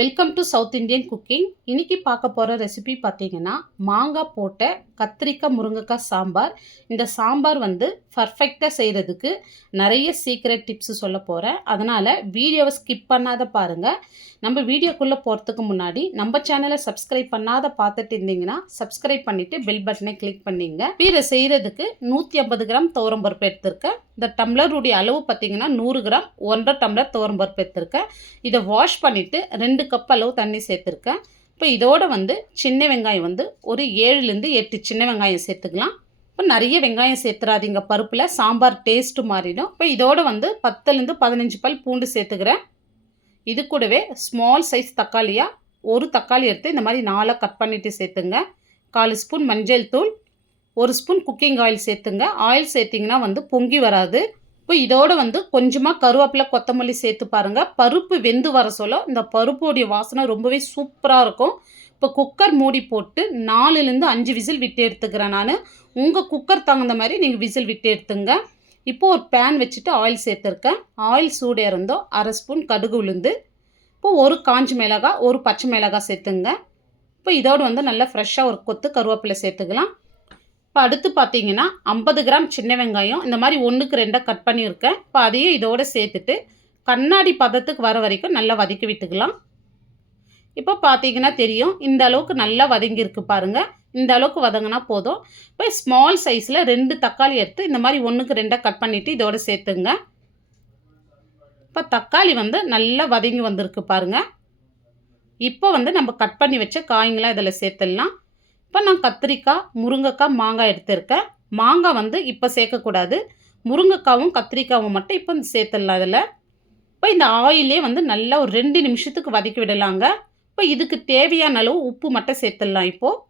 Welcome to south Indian cooking. இன்றைக்கி பார்க்க போகிற ரெசிபி பார்த்திங்கன்னா மாங்காய் போட்ட கத்திரிக்காய் முருங்கைக்காய் சாம்பார். இந்த சாம்பார் பர்ஃபெக்டாக செய்கிறதுக்கு நிறைய சீக்ரெட் டிப்ஸு சொல்ல போகிறேன். அதனால் வீடியோவை ஸ்கிப் பண்ணாத பாருங்கள். நம்ம வீடியோக்குள்ளே போகிறதுக்கு முன்னாடி நம்ம சேனலை சப்ஸ்கிரைப் பண்ணாத பார்த்துட்டு இருந்தீங்கன்னா சப்ஸ்கிரைப் பண்ணிவிட்டு பெல் பட்டனை கிளிக் பண்ணிங்க. இதை செய்கிறதுக்கு 150 கிராம் துவரம்பருப்பு எடுத்திருக்கேன். இந்த டம்ளருடைய அளவு பார்த்திங்கன்னா 100 கிராம் 1.5 டம்ளர் துவரம்பருப்பு எடுத்திருக்கேன். இதை வாஷ் பண்ணிவிட்டு 2 கப் அளவு தண்ணி சேர்த்துருக்கேன். இப்போ இதோட சின்ன வெங்காயம் ஒரு 7லேருந்து 8 சின்ன வெங்காயம் சேர்த்துக்கலாம். இப்போ நிறைய வெங்காயம் சேர்த்துறாதீங்க, பருப்பில் சாம்பார் டேஸ்ட்டு மாறிடும். இப்போ இதோட 10லேருந்து 15 பல் பூண்டு சேர்த்துக்கிறேன். இது கூடவே ஸ்மால் சைஸ் தக்காளியாக ஒரு தக்காளி எடுத்து இந்த மாதிரி 4 கட் பண்ணிவிட்டு சேர்த்துங்க. 1/4 ஸ்பூன் மஞ்சள் தூள், 1 ஸ்பூன் குக்கிங் ஆயில் சேர்த்துங்க. ஆயில் சேர்த்திங்கன்னா பொங்கி வராது. இப்போ இதோடு கொஞ்சமாக கருவேப்பிலை கொத்தமல்லி சேர்த்து பாருங்கள். பருப்பு வெந்து வர சொல்ல இந்த பருப்புடைய வாசனை ரொம்பவே சூப்பராக இருக்கும். இப்போ குக்கர் மூடி போட்டு 4லேருந்து 5 விசில் விட்டு எடுத்துக்கிறேன். நான் உங்கள் குக்கர் தகுந்த மாதிரி நீங்கள் விசில் விட்டு எடுத்துங்க. இப்போது ஒரு பேன் வச்சுட்டு ஆயில் சேர்த்துருக்கேன். ஆயில் சூடே இருந்தோம் 1/2 ஸ்பூன் கடுகு உளுந்து, இப்போது ஒரு காஞ்ச மிளகாய், ஒரு பச்சை மிளகாய் சேர்த்துங்க. இப்போ இதோடு நல்லா ஃப்ரெஷ்ஷாக ஒரு கொத்து கருவேப்பிலை சேர்த்துக்கலாம். இப்போ அடுத்து பார்த்தீங்கன்னா 50 கிராம் சின்ன வெங்காயம் இந்த மாதிரி 1க்கு 2 கட் பண்ணியிருக்கேன். இப்போ அதையும் இதோடு சேர்த்துட்டு கண்ணாடி பதத்துக்கு வர வரைக்கும் நல்லா வதக்கி விட்டுக்கலாம். இப்போ பார்த்தீங்கன்னா தெரியும், இந்த அளவுக்கு நல்லா வதங்கியிருக்கு பாருங்கள். இந்த அளவுக்கு வதங்கினா போதும். இப்போ ஸ்மால் சைஸில் 2 தக்காளி எடுத்து இந்த மாதிரி 1க்கு 2 கட் பண்ணிவிட்டு இதோடு சேர்த்துங்க. இப்போ தக்காளி நல்லா வதங்கி வந்திருக்கு பாருங்கள். இப்போ நம்ம கட் பண்ணி வச்ச காய்ங்களாம் இதில் சேர்த்துடலாம். இப்போ நான் கத்திரிக்காய், முருங்கைக்காய், மாங்காய் எடுத்திருக்கேன். மாங்காய் இப்போ சேர்க்கக்கூடாது. முருங்கைக்காவும் கத்திரிக்காவும் மட்டும் இப்போ சேர்த்துடலாம் இதில். இப்போ இந்த ஆயிலே நல்லா ஒரு 2 நிமிஷத்துக்கு வதக்கி விடலாங்க. இப்போ இதுக்கு தேவையான அளவு உப்பு மட்டும் சேர்த்துடலாம். இப்போது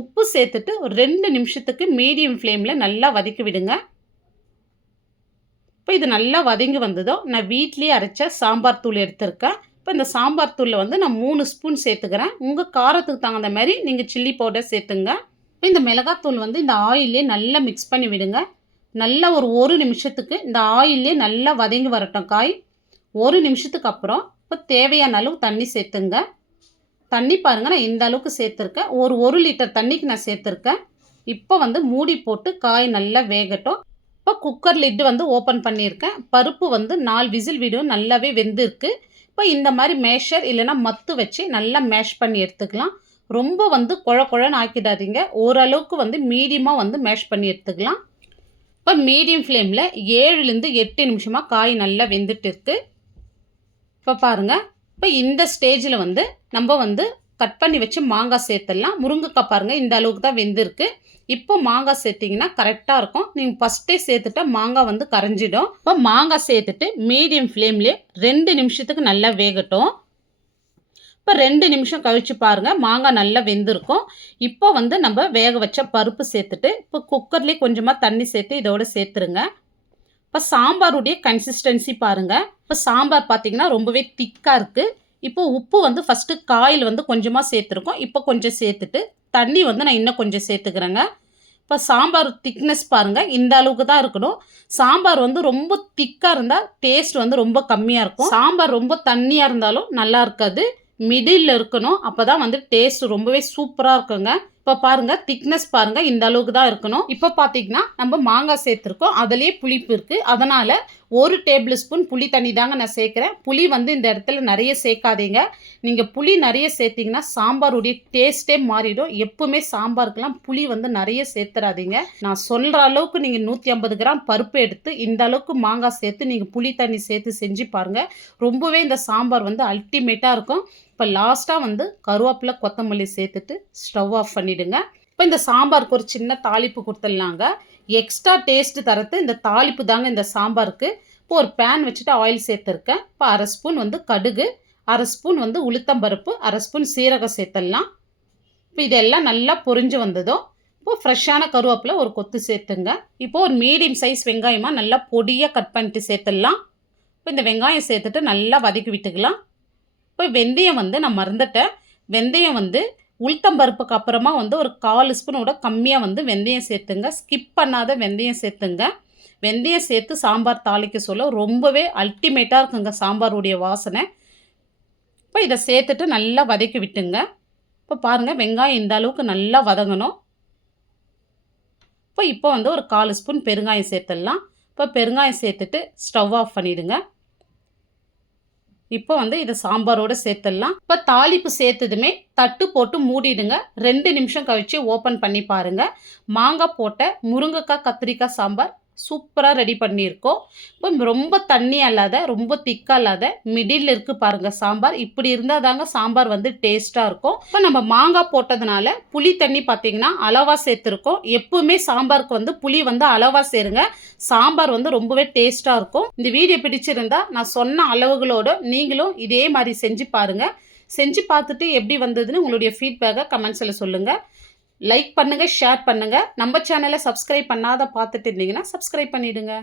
உப்பு சேர்த்துட்டு ஒரு 2 நிமிஷத்துக்கு மீடியம் ஃப்ளேமில் நல்லா வதக்கி விடுங்க. இப்போ இது நல்லா வதங்கி வந்ததோ நான் வீட்லேயே அரைச்ச சாம்பார் தூள் எடுத்திருக்கேன். இப்போ இந்த சாம்பார் தூளில் நான் 3 ஸ்பூன் சேர்த்துக்கிறேன். உங்கள் காரத்துக்கு தகுந்த மாதிரி நீங்கள் சில்லி பவுடர் சேர்த்துங்க. இப்போ இந்த மிளகாத்தூள் இந்த ஆயிலே நல்லா மிக்ஸ் பண்ணி விடுங்க. நல்லா ஒரு 1 நிமிஷத்துக்கு இந்த ஆயிலே நல்லா வதங்கி வரட்டும் காய். 1 நிமிஷத்துக்கு அப்புறம் இப்போ தேவையான அளவு தண்ணி சேர்த்துங்க. தண்ணி பாருங்கள், நான் இந்த அளவுக்கு சேர்த்துருக்கேன். ஒரு 1 லிட்டர் தண்ணிக்கு நான் சேர்த்துருக்கேன். இப்போ மூடி போட்டு காய் நல்லா வேகட்டும். இப்போ குக்கர் லிட்டு ஓப்பன் பண்ணியிருக்கேன். பருப்பு 4 விசில் விடும், நல்லாவே வெந்திருக்கு. இப்போ இந்த மாதிரி மேஷர் இல்லைனா மத்து வச்சு நல்லா மேஷ் பண்ணி எடுத்துக்கலாம். ரொம்ப குழ குழன்னு ஆக்கிடாதீங்க. ஓரளவுக்கு மீடியமாக மேஷ் பண்ணி எடுத்துக்கலாம். இப்போ மீடியம் ஃப்ளேமில் 7லேருந்து 8 நிமிஷமாக காய் நல்லா வெந்துட்டு இருக்கு. இப்போ பாருங்கள், இப்போ இந்த ஸ்டேஜில் நம்ம கட் பண்ணி வச்சு மாங்காய் சேர்த்துடலாம். முருங்கைக்காய் பாருங்கள் இந்த அளவுக்கு தான் வெந்திருக்கு. இப்போ மாங்காய் சேர்த்திங்கன்னா கரெக்டாக இருக்கும். நீங்கள் ஃபஸ்ட்டே சேர்த்துட்டா மாங்காய் கரைஞ்சிடும். இப்போ மாங்காய் சேர்த்துட்டு மீடியம் ஃப்ளேம்லேயே 2 நிமிஷத்துக்கு நல்லா வேகட்டும். இப்போ 2 நிமிஷம் கழித்து பாருங்கள், மாங்காய் நல்லா வெந்திருக்கும். இப்போ நம்ம வேக வச்ச பருப்பு சேர்த்துட்டு இப்போ குக்கர்லேயே கொஞ்சமாக தண்ணி சேர்த்து இதோடு சேர்த்துருங்க. இப்போ சாம்பாருடைய கன்சிஸ்டன்சி பாருங்கள். இப்போ சாம்பார் பார்த்திங்கன்னா ரொம்பவே திக்காக இருக்குது. இப்போ உப்பு ஃபஸ்ட்டு காயில் கொஞ்சமாக சேர்த்துருக்கோம். இப்போ கொஞ்சம் சேர்த்துட்டு தண்ணி நான் இன்னும் கொஞ்சம் சேர்த்துக்கிறேங்க. இப்போ சாம்பார் திக்னஸ் பாருங்கள், இந்த அளவுக்கு தான் இருக்கணும். சாம்பார் ரொம்ப திக்காக இருந்தால் டேஸ்ட் ரொம்ப கம்மியாக இருக்கும். சாம்பார் ரொம்ப தண்ணியாக இருந்தாலும் நல்லா இருக்காது. மிடில் இருக்கணும், அப்போ தான் டேஸ்ட் ரொம்பவே சூப்பராக இருக்குங்க. இப்போ பாருங்கள், திக்னஸ் பாருங்கள், இந்த அளவுக்கு தான் இருக்கணும். இப்போ பார்த்தீங்கன்னா நம்ம மாங்காய் சேர்த்துருக்கோம், அதுலேயே புளிப்பு இருக்குது. அதனால் 1 டேபிள் ஸ்பூன் புளி தண்ணி தாங்க நான் சேர்க்குறேன். புளி இந்த இடத்துல நிறைய சேர்க்காதீங்க. நீங்கள் புளி நிறைய சேர்த்திங்கன்னா சாம்பாருடைய டேஸ்ட்டே மாறிடும். எப்பவுமே சாம்பாருக்கெல்லாம் புளி நிறைய சேர்த்துறாதீங்க. நான் சொல்கிற அளவுக்கு நீங்கள் 150 கிராம் பருப்பு எடுத்து இந்த அளவுக்கு மாங்காய் சேர்த்து நீங்கள் புளி தண்ணி சேர்த்து செஞ்சு பாருங்கள். ரொம்பவே இந்த சாம்பார் அல்டிமேட்டாக இருக்கும். இப்போ லாஸ்ட்டாக கருவேப்பிலை கொத்தமல்லி சேர்த்துட்டு ஸ்டவ் ஆஃப் பண்ணிவிடுங்க. இப்போ இந்த சாம்பாருக்கு ஒரு சின்ன தாளிப்பு கொடுத்துடலாங்க. எக்ஸ்ட்ரா டேஸ்ட்டு தரது இந்த தாளிப்பு தாங்க இந்த சாம்பாருக்கு. இப்போ ஒரு பேன் வச்சுட்டு ஆயில் சேர்த்துருக்கேன். இப்போ 1/2 ஸ்பூன் கடுகு, 1/2 ஸ்பூன் உளுத்தம்பருப்பு, 1/2 ஸ்பூன் சீரகம் சேர்த்துடலாம். இப்போ இதெல்லாம் நல்லா பொரிஞ்சு வந்ததோ இப்போது ஃப்ரெஷ்ஷான கருவேப்பிலை ஒரு கொத்து சேர்த்துங்க. இப்போது ஒரு மீடியம் சைஸ் வெங்காயமாக நல்லா பொடியாக கட் பண்ணிட்டு சேர்த்துடலாம். இப்போ இந்த வெங்காயம் சேர்த்துட்டு நல்லா வதக்கி விட்டுக்கலாம். இப்போ வெந்தயம் நான் மறந்துட்டேன். வெந்தயம் உளுத்தம்பருப்புக்கு அப்புறமா ஒரு 1/4 ஸ்பூனோட கம்மியாக வெந்தயம் சேர்த்துங்க. ஸ்கிப் பண்ணாத வெந்தயம் சேர்த்துங்க. வெந்தயம் சேர்த்து சாம்பார் தாளிக்க சொல்ல ரொம்பவே அல்டிமேட்டாக இருக்குங்க சாம்பாருடைய வாசனை. இப்போ இதை சேர்த்துட்டு நல்லா வதக்கி விட்டுங்க. இப்போ பாருங்கள், வெங்காயம் இந்த அளவுக்கு நல்லா வதங்கணும். இப்போ வந்து ஒரு 1/4 ஸ்பூன் பெருங்காயம் சேர்த்துடலாம். இப்போ பெருங்காயம் சேர்த்துட்டு ஸ்டவ் ஆஃப் பண்ணிவிடுங்க. இப்போ வந்து இதை சாம்பாரோடு சேர்த்துடலாம். இப்போ தாளிப்பு சேர்த்ததுமே தட்டு போட்டு மூடிடுங்க. 2 நிமிஷம் கழித்து ஓப்பன் பண்ணி பாருங்கள். மாங்காய் போட்ட முருங்கைக்காய் கத்திரிக்காய் சாம்பார் சூப்பராக ரெடி பண்ணியிருக்கோம். இப்போ ரொம்ப தண்ணியாக இல்லாத, ரொம்ப திக்காக இல்லாத, மிடில் இருக்குது பாருங்கள் சாம்பார். இப்படி இருந்தால் தாங்க சாம்பார் வந்து டேஸ்ட்டாக இருக்கும். இப்போ நம்ம மாங்காய் போட்டதுனால புளி தண்ணி பார்த்திங்கன்னா அளவாக சேர்த்துருக்கோம். எப்பவுமே சாம்பாருக்கு வந்து புளி வந்து அளவாக சேருங்க. சாம்பார் வந்து ரொம்பவே டேஸ்ட்டாக இருக்கும். இந்த வீடியோ பிடிச்சிருந்தா நான் சொன்ன அளவுகளோடு நீங்களும் இதே மாதிரி செஞ்சு பாருங்கள். செஞ்சு பார்த்துட்டு எப்படி வந்ததுன்னு உங்களுடைய ஃபீட்பேக்கை கமெண்ட்ஸில் சொல்லுங்கள். லைக் பண்ணுங்கள், ஷேர் பண்ணுங்கள். நம்ம சேனலை சப்ஸ்கிரைப் பண்ணாத பார்த்துட்டு இருந்தீங்கன்னா சப்ஸ்கிரைப் பண்ணிவிடுங்க.